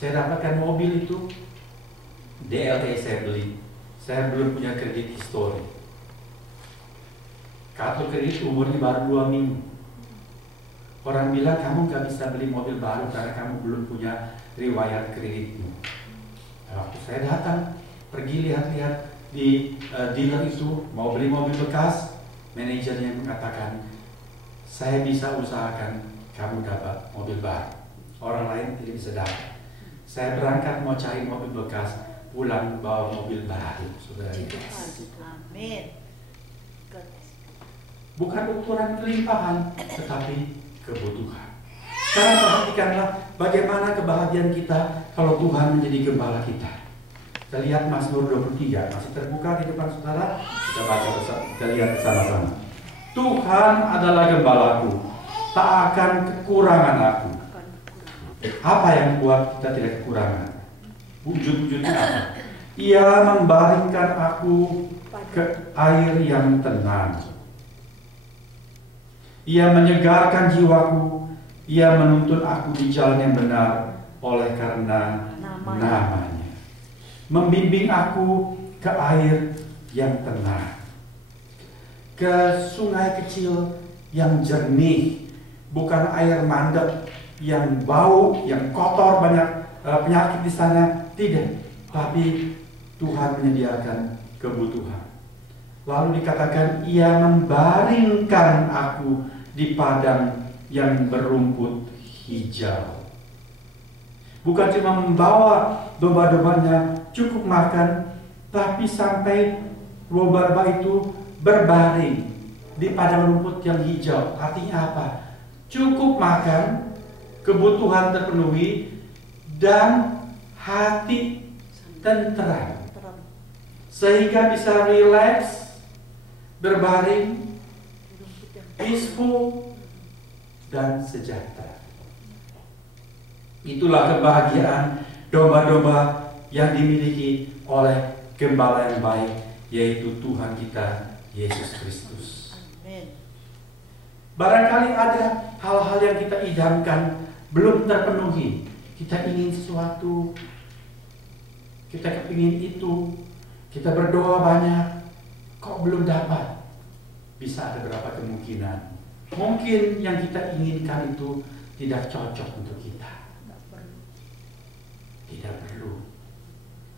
Saya dapatkan mobil itu, DLT saya beli. Saya belum punya kredit histori. Kartu kredit umurnya baru 2 minggu. Orang bilang kamu gak bisa beli mobil baru karena kamu belum punya riwayat kreditmu. Waktu saya datang, pergi lihat-lihat di dealer itu, mau beli mobil bekas, manajernya mengatakan, saya bisa usahakan kamu dapat mobil baru. Orang lain tidak bisa dapat. Saya berangkat mau cari mobil bekas, pulang bawa mobil baru, saudara. Amin. Bukan ukuran kelimpahan, tetapi kebutuhan. Sekarang perhatikanlah bagaimana kebahagiaan kita kalau Tuhan menjadi gembala kita. Kita lihat Mazmur 23, masih terbuka di depan saudara. Kita baca bersama, kita lihat sama-sama. Tuhan adalah gembalaku, tak akan kekurangan aku. Apa yang membuat kita tidak kekurangan? Wujud-wujudnya apa? Ia membaringkan aku ke air yang tenang. Ia menyegarkan jiwaku. Ia menuntun aku di jalan yang benar oleh karena namanya. Membimbing aku ke air yang tenang, ke sungai kecil yang jernih, bukan air mandek yang bau, yang kotor, banyak penyakit di sana. Tidak, tapi Tuhan menyediakan kebutuhan. Lalu dikatakan ia membaringkan aku di padang yang berumput hijau. Bukan cuma membawa domba-dombanya cukup makan, tapi sampai domba-domba itu berbaring di padang rumput yang hijau. Artinya apa? Cukup makan, kebutuhan terpenuhi, dan hati tenteram. Sehingga bisa rileks, berbaring, peaceful, dan sejahtera. Itulah kebahagiaan domba-domba yang dimiliki oleh gembala yang baik, yaitu Tuhan kita Yesus Kristus. Amin. Barangkali ada hal-hal yang kita idamkan belum terpenuhi. Kita ingin sesuatu, kita kepingin itu, kita berdoa banyak, kok belum dapat? Bisa ada berapa kemungkinan. Mungkin yang kita inginkan itu tidak cocok untuk kita. Tidak perlu.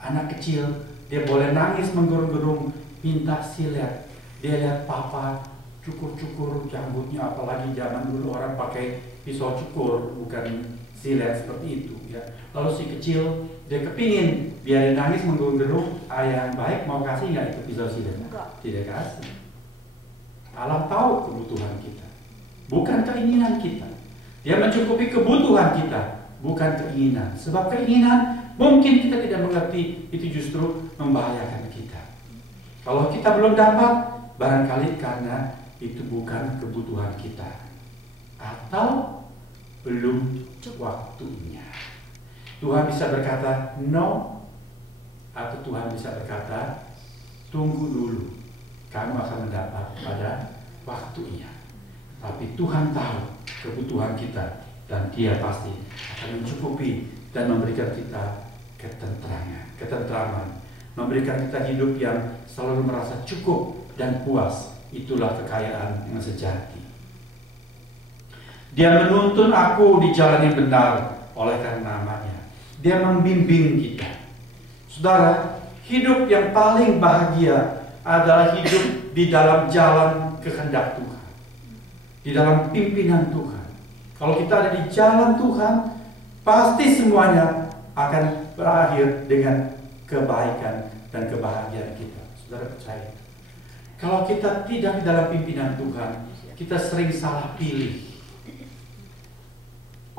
Anak kecil, dia boleh nangis menggerung-gerung, minta silet. Dia lihat papa cukur-cukur janggutnya, apalagi zaman dulu orang pakai pisau cukur, bukan silet seperti itu. Ya. Lalu si kecil, dia kepingin, biar dia nangis menggerung-gerung, ayah yang baik mau kasih nggak itu pisau silet? Tidak kasih. Allah tahu kebutuhan kita, bukan keinginan kita. Dia mencukupi kebutuhan kita, bukan keinginan. Sebab keinginan mungkin kita tidak mengerti, itu justru membahayakan kita. Kalau kita belum dapat, barangkali karena itu bukan kebutuhan kita, atau belum waktunya. Tuhan bisa berkata no, atau Tuhan bisa berkata tunggu dulu, kamu akan mendapat pada waktunya. Tapi Tuhan tahu kebutuhan kita, dan Dia pasti akan mencukupi dan memberikan kita ketentraman, memberikan kita hidup yang selalu merasa cukup dan puas. Itulah kekayaan yang sejati. Dia menuntun aku di jalan yang benar oleh karena namanya. Dia membimbing kita. Saudara, hidup yang paling bahagia adalah hidup di dalam jalan kehendak Tuhan, di dalam pimpinan Tuhan. Kalau kita ada di jalan Tuhan, pasti semuanya akan berakhir dengan kebaikan dan kebahagiaan kita. Saudara percaya? Kalau kita tidak di dalam pimpinan Tuhan, kita sering salah pilih.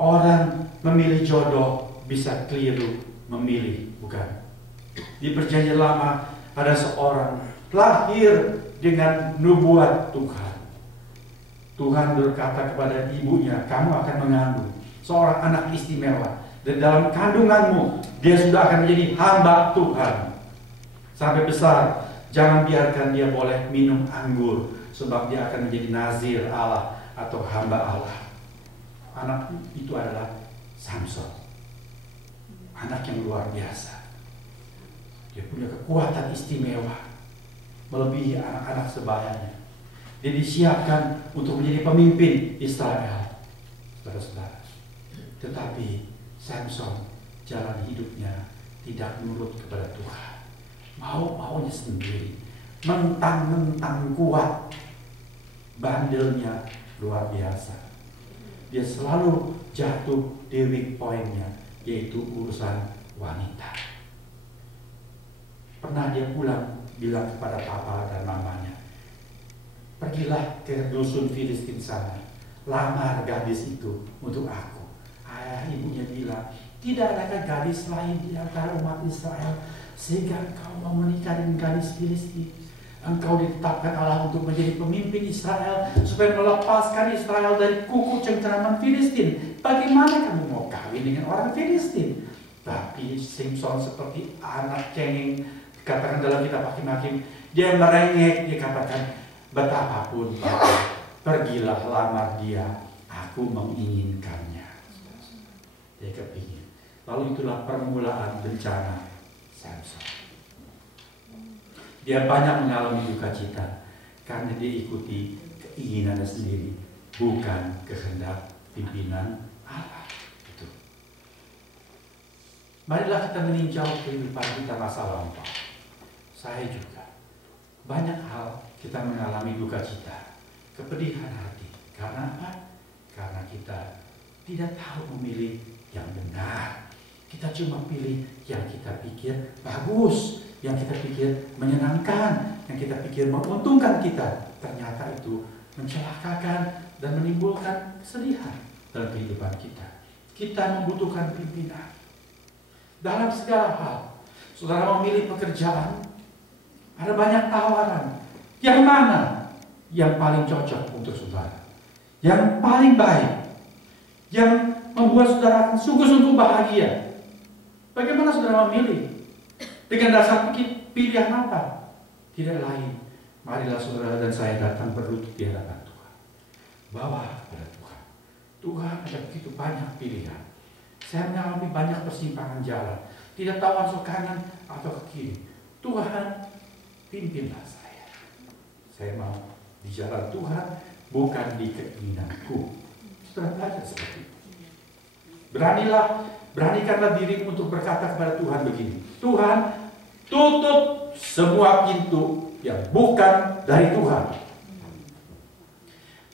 Orang memilih jodoh bisa keliru memilih, bukan? Di Perjanjian Lama ada seorang lahir dengan nubuat Tuhan. Tuhan berkata kepada ibunya, kamu akan mengandung seorang anak istimewa, dan dalam kandunganmu dia sudah akan menjadi hamba Tuhan sampai besar. Jangan biarkan dia boleh minum anggur, sebab dia akan menjadi nazir Allah atau hamba Allah. Anak itu adalah Samson. anak yang luar biasa. Dia punya kekuatan istimewa, melebihi anak-anak sebayanya. Dia disiapkan untuk menjadi pemimpin Israel, saudara-saudara. Tetapi Samson, jalan hidupnya tidak nurut kepada Tuhan. Mau-maunya sendiri, mentang-mentang kuat, bandelnya luar biasa. Dia selalu jatuh di weak point-nya, yaitu urusan wanita. Pernah dia pulang bilang kepada papa dan mamanya, pergilah ke dusun Filistin sana, lamar gadis itu untuk aku. Ayah ibunya bilang, tidak adakah gadis lain di antara umat Israel sehingga engkau mau menikah dengan gadis Filistin? Engkau ditetapkan Allah untuk menjadi pemimpin Israel supaya melepaskan Israel dari kuku cengkeraman Filistin. Bagaimana kamu mau kawin dengan orang Filistin? Tapi Samson seperti anak cengeng, katakan dalam kitab Hakim-Hakim, dia merengek, dia katakan, betapapun Bapak, pergilah lamar dia, aku menginginkannya. Dia kepingin. Lalu itulah permulaan bencana Samson. Dia banyak mengalami duka cita karena dia ikuti keinginannya sendiri, bukan kehendak pimpinan Allah. Itu. Marilah kita meninjau kehidupan kita masa lampau. Saya juga. Banyak hal kita mengalami duka cita, kepedihan hati. Karena apa? Karena kita tidak tahu memilih yang benar. Kita cuma pilih yang kita pikir bagus, yang kita pikir menyenangkan, yang kita pikir menguntungkan kita. Ternyata itu mencelakakan dan menimbulkan kesedihan dalam kehidupan kita. Kita membutuhkan pimpinan dalam segala hal. Saudara memilih pekerjaan, ada banyak tawaran. Yang mana yang paling cocok untuk saudara? Yang paling baik, yang membuat saudara sungguh-sungguh bahagia. Bagaimana saudara memilih? Dengan dasar pilihan apa? Tidak lain, marilah saudara dan saya datang berlutut di hadapan Tuhan. Bawa kepada Tuhan. Tuhan ada begitu banyak pilihan. Saya mengalami banyak persimpangan jalan. Tidak tahu masuk kanan atau ke kiri. Tuhan, pimpinlah saya. Saya mau di jalan Tuhan, bukan di keinginanku. Saudara belajar seperti itu. Beranikanlah dirimu untuk berkata kepada Tuhan begini, Tuhan, tutup semua pintu yang bukan dari Tuhan.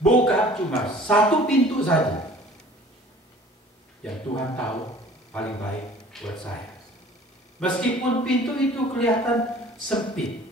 Buka cuma satu pintu saja yang Tuhan tahu paling baik buat saya. Meskipun pintu itu kelihatan sempit,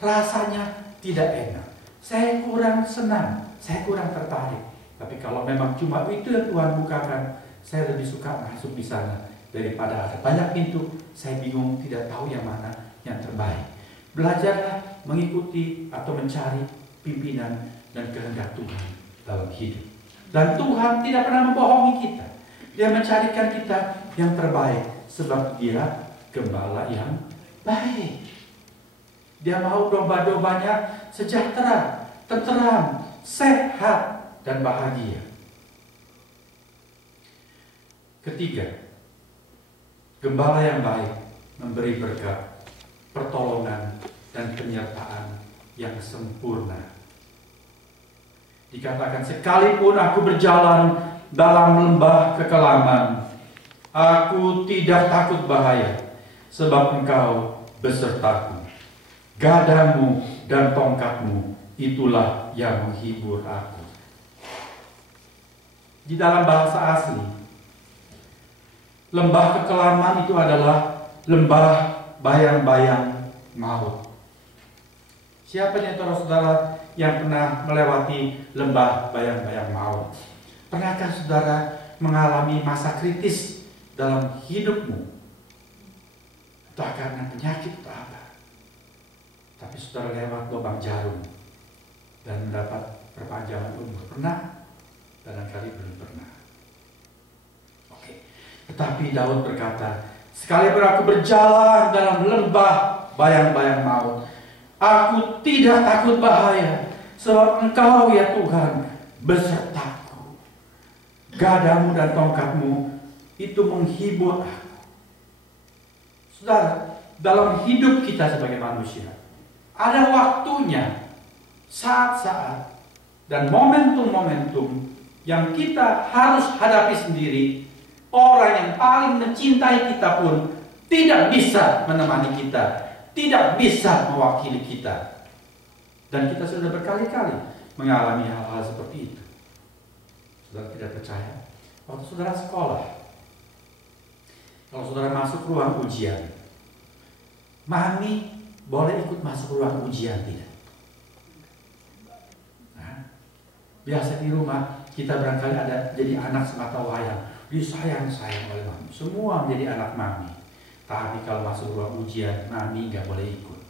rasanya tidak enak, saya kurang senang, saya kurang tertarik. Tapi kalau memang cuma itu yang Tuhan bukakan, saya lebih suka masuk di sana daripada ada banyak pintu. Saya bingung, tidak tahu yang mana yang terbaik. Belajarlah mengikuti atau mencari pimpinan dan kehendak Tuhan dalam hidup. Dan Tuhan tidak pernah membohongi kita. Dia mencarikan kita yang terbaik sebab Dia gembala yang baik. Dia mau domba-dombanya sejahtera, tenteram, sehat, dan bahagia. Ketiga, gembala yang baik memberi berkat, pertolongan, dan penyertaan yang sempurna. Dikatakan, sekalipun aku berjalan dalam lembah kekelaman, aku tidak takut bahaya, sebab Engkau besertaku. Gadamu dan tongkatmu, itulah yang menghibur aku. Di dalam bahasa asli, lembah kekelaman itu adalah lembah bayang-bayang maut. Siapa di antara saudara yang pernah melewati lembah bayang-bayang maut? Pernahkah saudara mengalami masa kritis dalam hidupmu? Entah karena penyakit atau apa. Tapi saudara lewat lubang jarum dan mendapat perpanjangan umur. Pernah? Barangkali belum pernah. Oke. Tetapi Daud berkata, sekalipun aku berjalan dalam lembah bayang-bayang maut, aku tidak takut bahaya, sebab Engkau ya Tuhan besertaku. Gadamu dan tongkatmu itu menghibur aku. Saudara, dalam hidup kita sebagai manusia, ada waktunya, saat-saat, dan momentum-momentum yang kita harus hadapi sendiri. Orang yang paling mencintai kita pun tidak bisa menemani kita, tidak bisa mewakili kita. Dan kita sudah berkali-kali mengalami hal-hal seperti itu. Saudara tidak percaya? Waktu saudara sekolah, kalau saudara masuk ruang ujian, mami boleh ikut masuk ruang ujian tidak? Nah, biasa di rumah kita barangkali ada jadi anak semata wayang, disayang-sayang oleh mami, semua menjadi anak mami. Tapi kalau masuk ruang ujian, mami nggak boleh ikut.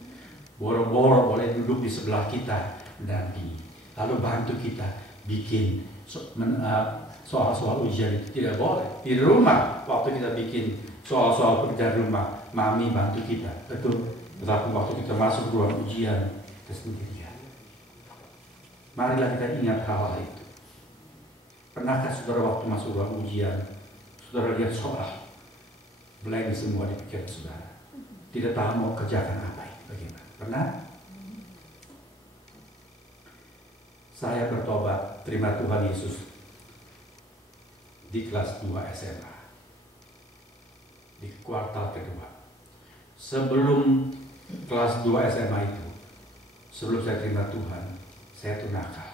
Boro-boro boleh duduk di sebelah kita mendampingi, lalu bantu kita bikin soal-soal ujian. Itu tidak boleh. Di rumah waktu kita bikin soal-soal pekerjaan rumah, mami bantu kita, betul. Tetapi waktu kita masuk ruang ujian, kita sendirian. Marilah kita ingat hal-hal itu. Pernahkah saudara waktu masuk ruang ujian, saudara lihat soal, blank semua di pikiran saudara, tidak tahu mau kerjakan apa? Bagaimana? Pernah? Saya bertobat, terima Tuhan Yesus di kelas 2 SMA, di kuartal kedua. Sebelum kelas 2 SMA itu, sebelum saya terima Tuhan, saya tuh nakal.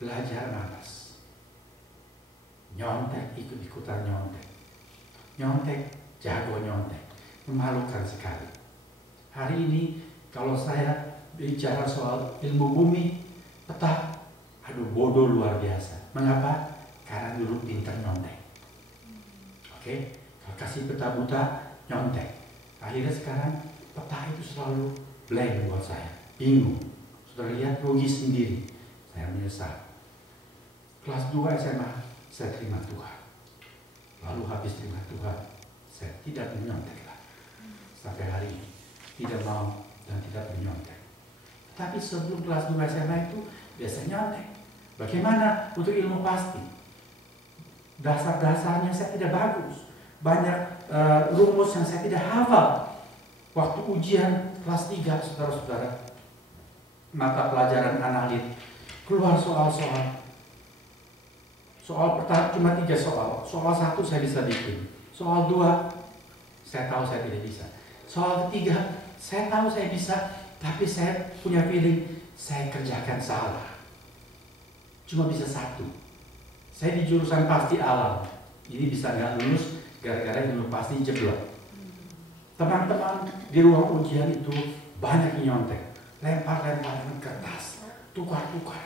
Belajar malas, nyontek, ikut-ikutan nyontek, jago nyontek, memalukan sekali. Hari ini kalau saya bicara soal ilmu bumi, peta, aduh bodoh luar biasa. Mengapa? Karena dulu pintar nyontek. Oke, kalau kasih peta buta, nyontek. Akhirnya sekarang peta itu selalu blank buat saya, bingung. Sudah lihat rugi sendiri, saya menyesal. Kelas 2 SMA, saya terima Tuhan. Lalu habis terima Tuhan, saya tidak menyontek lagi. Sampai hari ini, tidak mau dan tidak menyontek. Tapi sebelum kelas 2 SMA itu, biasa nyontek. Bagaimana untuk ilmu pasti? Dasar-dasarnya saya tidak bagus. Banyak rumus yang saya tidak hafal. Waktu ujian kelas 3, saudara-saudara, mata pelajaran analit, keluar soal-soal. Soal pertama cuma 3 soal. Soal 1 saya bisa bikin. Soal 2 saya tahu saya tidak bisa. Soal ketiga saya tahu saya bisa, tapi saya punya feeling saya kerjakan salah. Cuma bisa 1. Saya di jurusan pasti alam. Ini bisa nggak lulus gara-gara ilmu pasti jeblok. Teman-teman di ruang ujian itu banyak yang nyontek, lempar-lemparan kertas, tukar-tukar.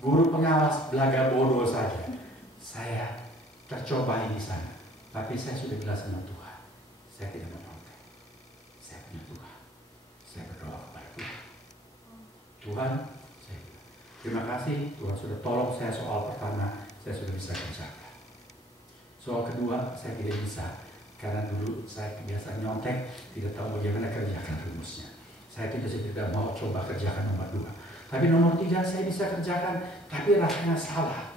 Guru pengawas belaga bodoh saja. Saya tercobai di sana. Tapi saya sudah bilang sama Tuhan, saya tidak menyontek. Saya punya Tuhan. Saya berdoa kepada Tuhan. Tuhan, terima kasih Tuhan sudah tolong saya soal pertama, saya sudah bisa kerjakan. Soal kedua, saya tidak bisa. Karena dulu saya biasa nyontek, tidak tahu bagaimana kerjakan rumusnya. Saya tidak mau coba kerjakan nomor 2. Tapi nomor 3 saya bisa kerjakan, tapi rasanya salah.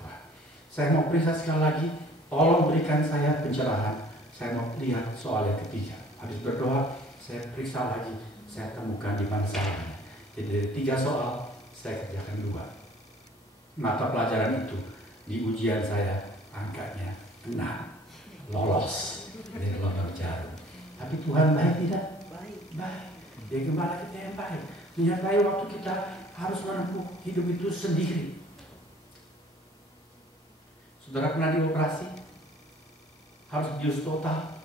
Saya mau periksa sekali lagi, tolong berikan saya pencerahan. Saya mau lihat soal yang ketiga. Habis berdoa, saya periksa lagi, saya temukan di mana salahnya. Jadi dari 3 soal, saya kerjakan 2. Mata pelajaran itu, di ujian saya, angkanya 6. Lolos. Dari lomba jarum. Tapi Tuhan baik tidak? Baik. Dia gembala kita yang baik. Menyertai waktu kita harus menempuh hidup itu sendiri. Saudara pernah dioperasi? Harus bius total.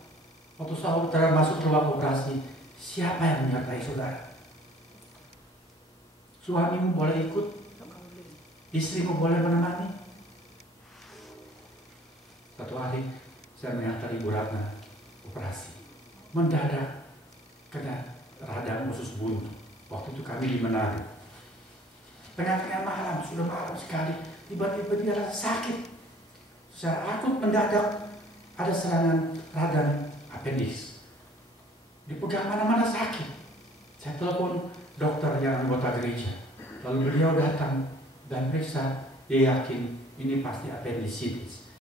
Waktu saudara masuk ruang operasi, siapa yang menyertai saudara? Suamimu boleh ikut? Istrimu boleh menemani? Satu hari saya mengantar Ibu Ratna operasi. Mendadak kena radang usus buntu. Waktu itu kami di Manado. Tengah-tengah malam, sudah malam sekali, tiba-tiba dia rasa sakit. Secara akut mendadak ada serangan radang apendis. Dipegang mana-mana sakit. Saya telepon dokter yang anggota gereja. Lalu beliau datang dan periksa, dia yakin ini pasti apendisitis.